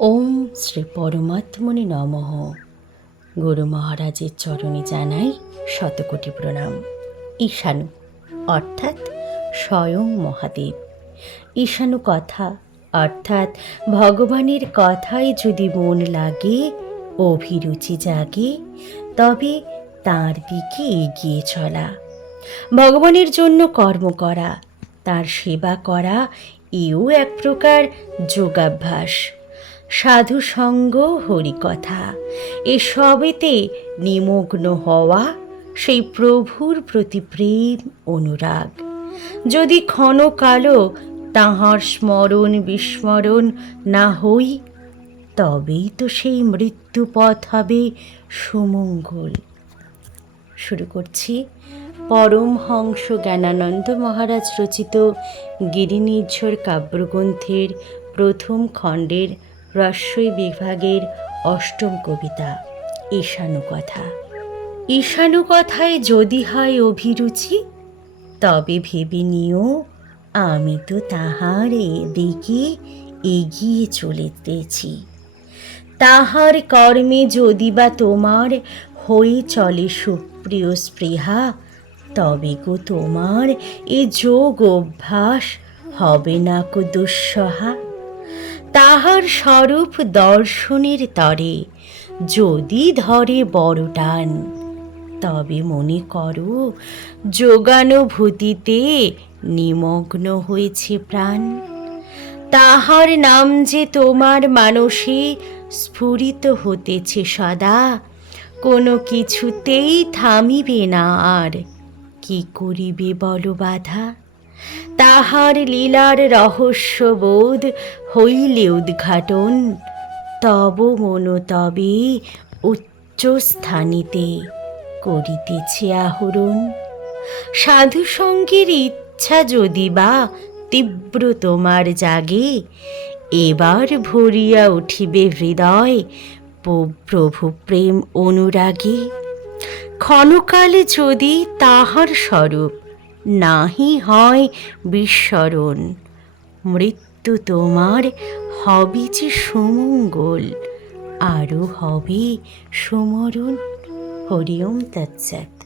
ওম শ্রী পরমাত্মনে নমঃ। গুরু মহারাজের চরণে জানাই শতকোটি প্রণাম। ঈশানু, অর্থাৎ স্বয়ং মহাদেব। ঈশানু কথা, অর্থাৎ ভগবানের কথায় যদি মন লাগে, অভিরুচি জাগে, তবে তার দিকে এগিয়ে চলা। ভগবানের জন্য কর্ম করা, তার সেবা করা, এও এক প্রকার যোগাভ্যাস। সাধু সঙ্গ হরিকথা এসবেতে নিমগ্ন হওয়া সেই প্রভুর প্রতি প্রেম, অনুরাগ। যদি ক্ষণকালও তাহার স্মরণ বিস্মরণ না হই, তবেই তো সেই মৃত্যুপথ হবে সুমঙ্গল। শুরু করছি পরমহংস জ্ঞানানন্দ মহারাজ রচিত গিরিনির্ঝর কাব্যগ্রন্থের প্রথম খণ্ডের রস্যই বিভাগের অষ্টম কবিতা ঈশানু কথা ঈশানু কথায় যদি হয় অভিরুচি, তবে ভেবে নিও, আমি তো তাহার দিকে এগিয়ে চলিতেছি তাহার কর্মে যদি বা তোমার হয়ে চলে সুপ্রিয় স্পৃহা, তবে গো তোমার এ যোগ অভ্যাস হবে না কো দুঃসহা। তাহার স্বরূপ দর্শনের তরে, যদি ধরে বড় টান। তবে মনে করো, যোগানুভূতিতে নিমগ্ন হয়েছে প্রাণ। তাহার নাম যে তোমার মানসে স্ফুরিত হতেছে সদা, কোনো কিছুতেই থামিবে না আর। কি করিবে বলো বাধা? তাহার লীলার রহস্যবোধ হইলে উদ্ঘাটন, তব মন তবে উচ্চ স্থানিতে করিতেছে আহরণ। সাধু সঙ্গের ইচ্ছা যদি বা তীব্র তোমার জাগে, এবার ভরিয়া উঠিবে হৃদয় প্রভু প্রেম অনুরাগে। ক্ষণকালে যদি তাহার স্বরূপ নাহি হয় বিস্মরণ। মৃত্যু তোমার হবে যে সুমঙ্গল আরও হবে সুমরণ। হরিওম তৎসৎ।